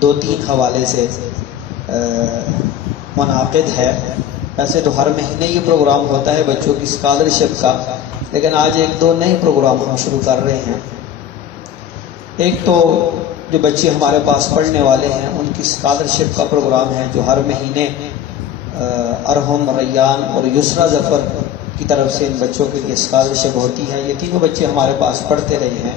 دو تین حوالے سے منعقد ہے. ویسے تو ہر مہینے یہ پروگرام ہوتا ہے بچوں کی اسکالرشپ کا، لیکن آج ایک دو نئے پروگرام ہم شروع کر رہے ہیں. ایک تو جو بچے ہمارے پاس پڑھنے والے ہیں ان کی اسکالرشپ کا پروگرام ہے جو ہر مہینے ارحم، ریان اور یسرا ظفر کی طرف سے ان بچوں کے لیے اسکالرشپ ہوتی ہے. یہ تینوں بچے ہمارے پاس پڑھتے رہے ہیں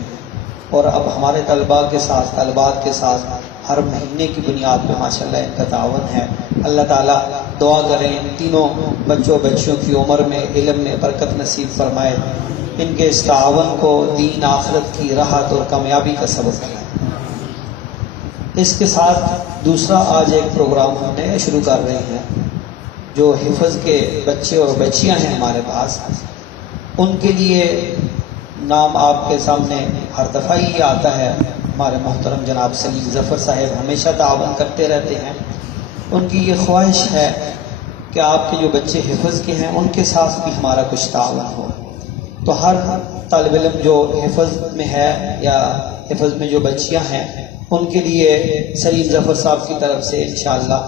اور اب ہمارے طلباء کے ساتھ، طلبات کے ساتھ ہر مہینے کی بنیاد پہ ماشاءاللہ ان کا تعاون ہے. اللہ تعالیٰ دعا کریں ان تینوں بچوں کی عمر میں، علم میں برکت نصیب فرمائے، ان کے اس تعاون کو دین آخرت کی راحت اور کامیابی کا سبب بنائے. اس کے ساتھ دوسرا آج ایک پروگرام ہم نیا شروع کر رہے ہیں جو حفظ کے بچے اور بچیاں ہیں ہمارے پاس، ان کے لیے نام آپ کے سامنے ہر دفعہ ہی آتا ہے. ہمارے محترم جناب سلیم ظفر صاحب ہمیشہ تعاون کرتے رہتے ہیں. ان کی یہ خواہش ہے کہ آپ کے جو بچے حفظ کے ہیں ان کے ساتھ بھی ہمارا کچھ تعاون ہو. تو ہر طالب علم جو حفظ میں ہے یا حفظ میں جو بچیاں ہیں ان کے لیے سلیم ظفر صاحب کی طرف سے انشاءاللہ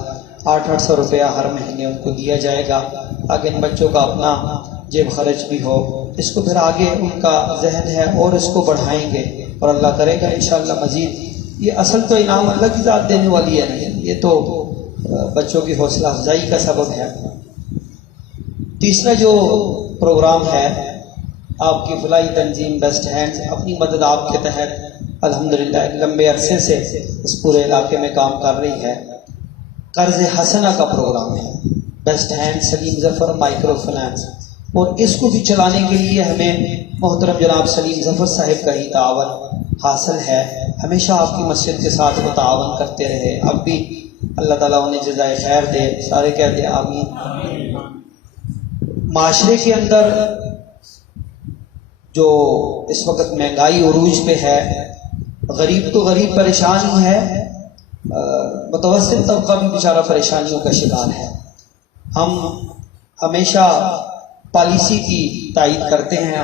800 روپیہ ہر مہینے ان کو دیا جائے گا تاکہ ان بچوں کا اپنا جیب خرچ بھی ہو. اس کو پھر آگے ان کا ذہن ہے اور اس کو بڑھائیں گے اور اللہ کرے گا انشاءاللہ مزید. یہ اصل تو انعام اللہ کی ذات دینے والی ہے نہیں، یہ تو بچوں کی حوصلہ افزائی کا سبب ہے. تیسرا جو پروگرام ہے آپ کی فلاحی تنظیم بیسٹ ہینڈز اپنی مدد آپ کے تحت الحمدللہ لمبے عرصے سے اس پورے علاقے میں کام کر رہی ہے. قرض حسنہ کا پروگرام ہے، بیسٹ ہینڈ سلیم ظفر مائکرو فنانس، اور اس کو بھی چلانے کے لیے ہمیں محترم جناب سلیم ظفر صاحب کا ہی تعاون حاصل ہے. ہمیشہ آپ کی مسجد کے ساتھ وہ تعاون کرتے رہے، اب بھی اللہ تعالیٰ انہیں جزائے خیر دے. سارے کہتے ہیں آمین. معاشرے کے اندر جو اس وقت مہنگائی عروج پہ ہے، غریب تو غریب پریشان ہی ہے، متوسط طبقہ بھی بیچارہ پریشانیوں کا شکار ہے. ہم ہمیشہ پالیسی کی تائید کرتے ہیں.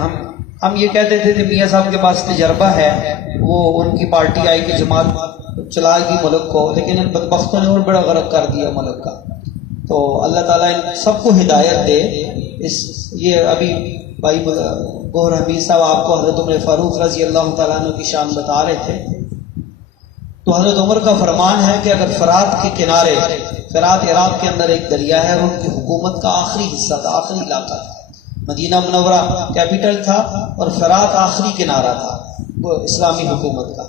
ہم یہ کہتے تھے کہ میاں صاحب کے پاس تجربہ ہے، وہ ان کی پارٹی آئی کہ جماعت چلا گئی ملک کو، لیکن ان بدبختوں نے اور بڑا غرق کر دیا ملک کا. تو اللہ تعالیٰ ان سب کو ہدایت دے. یہ ابھی بھائی گوہر حمید صاحب آپ کو حضرت عمر فاروق رضی اللہ تعالیٰ عنہ کی شان بتا رہے تھے. تو حضرت عمر کا فرمان ہے کہ اگر فرات کے کنارے، فرات عراق کے اندر ایک دریا ہے، اور ان کی حکومت کا آخری حصہ تھا، آخری علاقہ تھا، مدینہ منورہ کیپٹل تھا اور فرات آخری کنارہ تھا وہ اسلامی حکومت کا.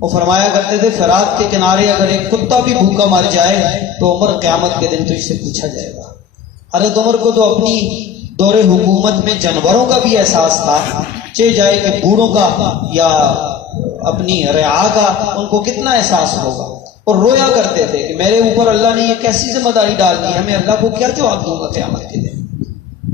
وہ فرمایا کرتے تھے فرات کے کنارے اگر ایک کتا بھی بھوکا مر جائے تو عمر قیامت کے دن تو اس سے پوچھا جائے گا. حضرت عمر کو تو اپنی دور حکومت میں جانوروں کا بھی احساس تھا، چاہے جائے کہ بوڑھوں کا یا اپنی رعا کا ان کو کتنا احساس ہوگا. اور رویا کرتے تھے کہ میرے اوپر اللہ نے یہ کیسی ذمہ داری ڈال دی ہے، میں اللہ کو کیا جواب دوں گا قیامت کے دن.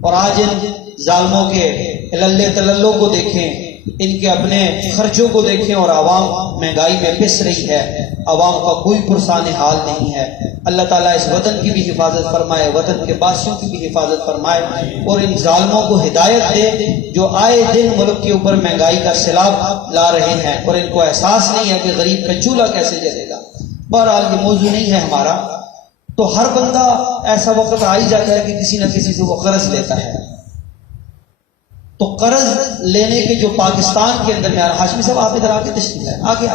اور آج ان ظالموں کے للے تللوں کو دیکھیں، ان کے اپنے خرچوں کو دیکھیں، اور عوام مہنگائی میں پس رہی ہے، عوام کا کوئی پرسان حال نہیں ہے. اللہ تعالیٰ اس وطن کی بھی حفاظت فرمائے، وطن کے باشیوں کی بھی حفاظت فرمائے، اور ان ظالموں کو ہدایت دے جو آئے دن ملک کے اوپر مہنگائی کا سیلاب لا رہے ہیں اور ان کو احساس نہیں ہے کہ غریب کا چولہا کیسے جلے گا. بہرحال یہ موضوع نہیں ہے ہمارا. تو ہر بندہ ایسا وقت آ ہی جاتا ہے کہ کسی نہ کسی سے وہ قرض لیتا ہے. تو قرض لینے کے جو پاکستان کے اندر میں ہاشمی صاحب آپ ادھر آگے تشریف لائیں، آگے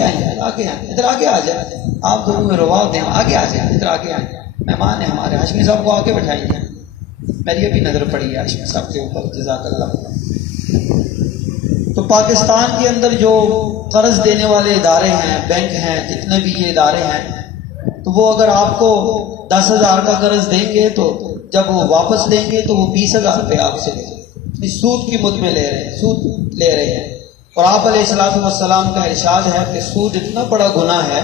آئیں ادھر آگے آ جائیں، آپ دونوں میں رواؤ دیں، آگے آ جائیں، ادھر آگے آئیں. مہمان ہیں ہمارے، ہاشمی صاحب کو آگے بٹھائیے. میری ابھی نظر پڑی ہے ہاشمی صاحب کے اوپر، جزاک اللہ. تو پاکستان کے اندر جو قرض دینے والے ادارے ہیں، بینک ہیں، جتنے بھی یہ ادارے ہیں، تو وہ اگر آپ کو 10,000 کا قرض دیں گے تو جب وہ واپس لیں گے تو وہ 20,000 روپے آپ سے لیں گے. سود کی مد میں لے رہے ہیں، سود لے رہے ہیں. اور آپ علیہ الصلوۃ والسلام کا ارشاد ہے کہ سود اتنا بڑا گناہ ہے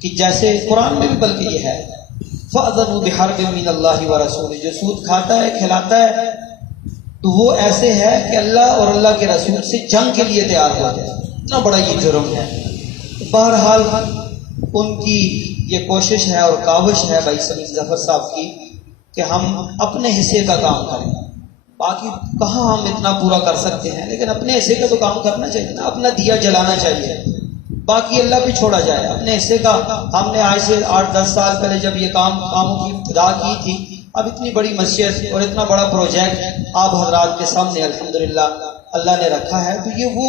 کہ جیسے قرآن میں بھی بلکہ یہ ہے فَأَذَنُوا بِحَرْبٍ مِّنَ اللَّهِ وَرَسُولِهِ، جو سود کھاتا ہے کھلاتا ہے تو وہ ایسے ہے کہ اللہ اور اللہ کے رسول سے جنگ کے لیے تیار ہو جائے. اتنا بڑا یہ جرم ہے. بہرحال ان کی یہ کوشش ہے اور کاوش ہے بھائی سلیم ظفر صاحب کی کہ ہم اپنے حصے کا کام کریں. باقی کہاں ہم اتنا پورا کر سکتے ہیں، لیکن اپنے حصے کا تو کام کرنا چاہیے نا، اپنا دیا جلانا چاہیے. باقی اللہ پہ چھوڑا جائے. اپنے حصے کا ہم نے آج سے 8-10 سال پہلے جب یہ کاموں کی ابتدا کی تھی، اب اتنی بڑی مسجد اور اتنا بڑا پروجیکٹ آپ حضرات کے سامنے الحمدللہ اللہ نے رکھا ہے. تو یہ وہ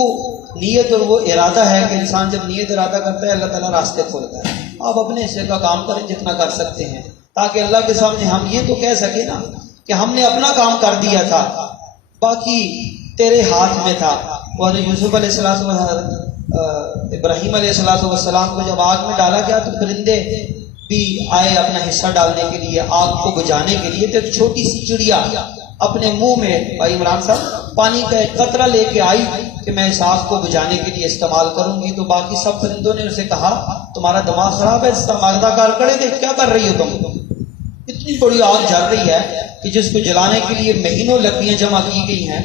نیت اور وہ ارادہ ہے کہ انسان جب نیت ارادہ کرتا ہے اللہ تعالیٰ راستے کھولتا ہے. آپ اپنے حصے کا کام کریں جتنا کر سکتے ہیں، تاکہ اللہ کے سامنے ہم یہ تو کہہ سکیں نا کہ ہم نے اپنا کام کر دیا تھا، باقی تیرے ہاتھ میں تھا. اور یوسف علیہ السلام و حضرت ابراہیم علیہ السلام کو جب آگ میں ڈالا گیا تو پرندے بھی آئے اپنا حصہ ڈالنے کے لیے، آگ کو بجھانے کے لیے. تو ایک چھوٹی سی چڑیا اپنے منہ میں بھائی عمران صاحب پانی کا ایک قطرہ لے کے آئی کہ میں اس آگ کو بجھانے کے لیے استعمال کروں گی. تو باقی سب پرندوں نے اسے کہا تمہارا دماغ خراب ہے، استعمال کار کرے دے، کیا کر رہی ہو تم؟ اتنی بڑی آگ جل رہی ہے کہ جس کو جلانے کے لیے مہینوں لکڑیاں جمع کی گئی ہیں،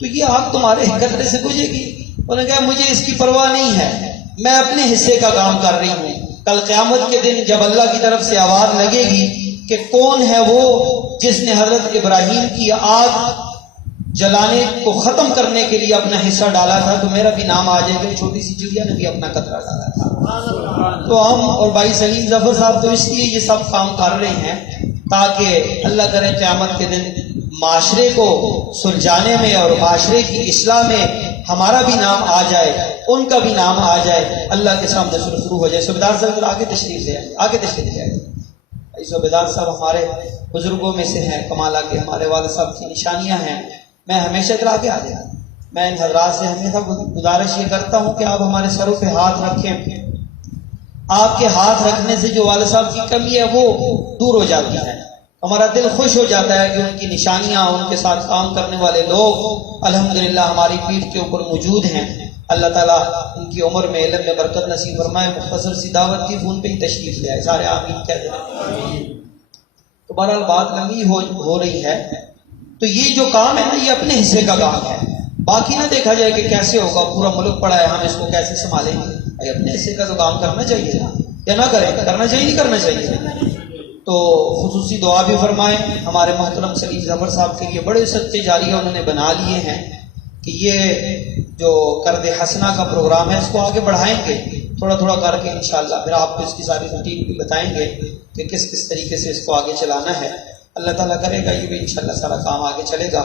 تو یہ آگ تمہارے قطرے سے بجھے گی؟ انہوں نے کہا مجھے اس کی پرواہ نہیں ہے، میں اپنے حصے کا کام کر رہی ہوں. کل قیامت کے دن جب اللہ کی طرف سے آواز لگے گی کہ کون ہے وہ جس نے حضرت ابراہیم کی آگ جلانے کو ختم کرنے کے لیے اپنا حصہ ڈالا تھا، تو میرا بھی نام آ جائے گا. چھوٹی سی چڑیا نے بھی اپنا قطرہ ڈالا تھا. تو ہم اور بھائی سلیم ظفر صاحب تو اس لیے یہ سب کام کر رہے ہیں تاکہ اللہ کرے قیامت کے دن معاشرے کو سلجھانے میں اور معاشرے کی اصلاح میں ہمارا بھی نام آ جائے، ان کا بھی نام آ جائے، اللہ کے سامنے شروع ہو جائے. صوبیدار صاحب آگے تشریف لے آئے، آگے تشریف لے آئے. صوبیدار صاحب ہمارے بزرگوں میں سے ہیں، کمالہ کے ہمارے والد صاحب کی نشانیاں ہیں. میں ہمیشہ ادھر آگے آ جائیں. میں ان حضرات سے ہمیشہ گزارش یہ کرتا ہوں کہ آپ ہمارے سروں پہ ہاتھ رکھیں. آپ کے ہاتھ رکھنے سے جو والد صاحب کی کمی ہے وہ دور ہو جاتی ہے. ہمارا دل خوش ہو جاتا ہے کہ ان کی نشانیاں، ان کے ساتھ کام کرنے والے لوگ الحمدللہ ہماری پیٹھ کے اوپر موجود ہیں. اللہ تعالیٰ ان کی عمر میں علم میں برکت نصیب فرمائے. مختصر سی دعوت کی، فون پہ ہی تشریف لے آئے. سارے آمین کہہ دیں. تو بہرحال بات لمبی ہو رہی ہے. تو یہ جو کام ہے نا یہ اپنے حصے کا کام ہے. باقی نہ دیکھا جائے کہ کیسے ہوگا، پورا ملک پڑا ہے ہم اس کو کیسے سنبھالیں گے. اپنے حصے کا تو کام کرنا چاہیے نا، یا نہ کریں؟ کرنا چاہیے نہیں کرنا چاہیے؟ تو خصوصی دعا بھی فرمائیں ہمارے محترم سلیم ظفر صاحب کے لیے. بڑے صدقے جاریہ انہوں نے بنا لیے ہیں کہ یہ جو قرض حسنہ کا پروگرام ہے اس کو آگے بڑھائیں گے تھوڑا تھوڑا کر کے انشاءاللہ. پھر آپ کو اس کی ساری روٹین بھی بتائیں گے کہ کس کس طریقے سے اس کو آگے چلانا ہے. اللہ تعالیٰ کرے گا یہ بھی انشاءاللہ سارا کام آگے چلے گا.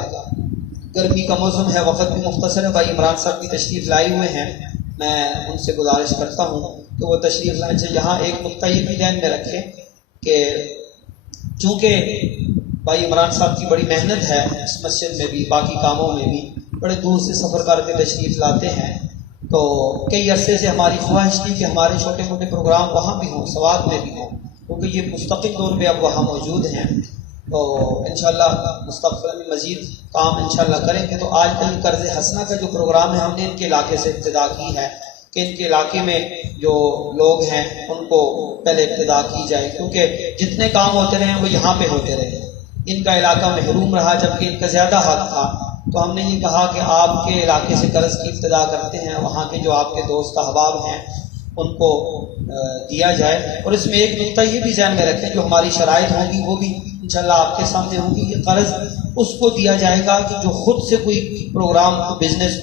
گرمی کا موسم ہے، وقت بھی مختصر ہے. بھائی عمران صاحب بھی تشریف لائے ہوئے ہیں. میں ان سے گزارش کرتا ہوں کہ وہ تشریف لائیں سے یہاں ایک نقطہ یہ بھی ذہن میں رکھیں کہ چونکہ بھائی عمران صاحب کی بڑی محنت ہے اس مسجد میں بھی، باقی کاموں میں بھی، بڑے دور سے سفر کر کے تشریف لاتے ہیں. تو کئی عرصے سے ہماری خواہش تھی کہ ہمارے چھوٹے موٹے پروگرام وہاں بھی ہوں، سوات میں بھی ہوں، کیونکہ یہ مستقل طور پہ اب وہاں موجود ہیں. تو انشاءاللہ مستقبل میں مزید کام انشاءاللہ کریں گے. تو آج کل قرض حسنہ کا جو پروگرام ہے ہم نے ان کے علاقے سے ابتدا کی ہے کہ ان کے علاقے میں جو لوگ ہیں ان کو پہلے ابتدا کی جائے، کیونکہ جتنے کام ہوتے رہے وہ یہاں پہ ہوتے رہے. ان کا علاقہ محروم رہا جبکہ ان کا زیادہ حق تھا. تو ہم نے یہ کہا کہ آپ کے علاقے سے قرض کی ابتدا کرتے ہیں، وہاں کے جو آپ کے دوست احباب ہیں ان کو دیا جائے. اور اس میں ایک نقطہ یہ بھی ذہن میں رکھیں، جو ہماری شرائط ہوں گی وہ بھی انشاءاللہ آپ کے سامنے ہوں گی. یہ قرض اس کو دیا جائے گا کہ جو خود سے کوئی پروگرام، بزنس،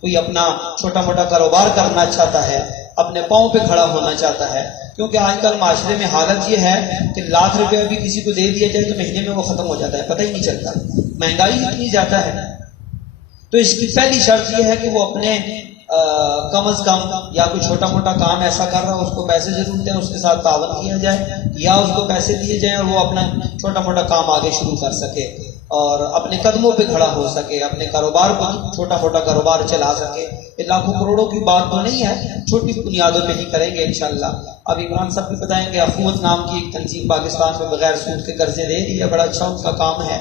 کوئی اپنا چھوٹا موٹا کاروبار کرنا چاہتا ہے، اپنے پاؤں پہ کھڑا ہونا چاہتا ہے. کیونکہ آج کل معاشرے میں حالت یہ ہے کہ لاکھ روپے بھی کسی کو دے دیا جائے تو مہینے میں وہ ختم ہو جاتا ہے، پتہ ہی نہیں چلتا. مہنگائی اتنی زیادہ ہے. تو اس کی پہلی شرط یہ ہے کہ وہ اپنے کم از کم یا کوئی چھوٹا موٹا کام ایسا کر رہا ہے اس کو پیسے ضرور دیں، اس کے ساتھ تعاون کیا جائے، یا اس کو پیسے دیے جائیں اور وہ اپنا چھوٹا موٹا کام آگے شروع کر سکے اور اپنے قدموں پہ کھڑا ہو سکے، اپنے کاروبار کو چھوٹا موٹا کاروبار چلا سکے. یہ لاکھوں کروڑوں کی بات تو نہیں ہے، چھوٹی بنیادوں پہ ہی کریں گے انشاءاللہ. اب عمران صاحب بھی بتائیں گے اخوت نام کی ایک تنظیم پاکستان میں بغیر سود کے قرضے دے رہی ہے، بڑا اچھا ان کا کام ہے.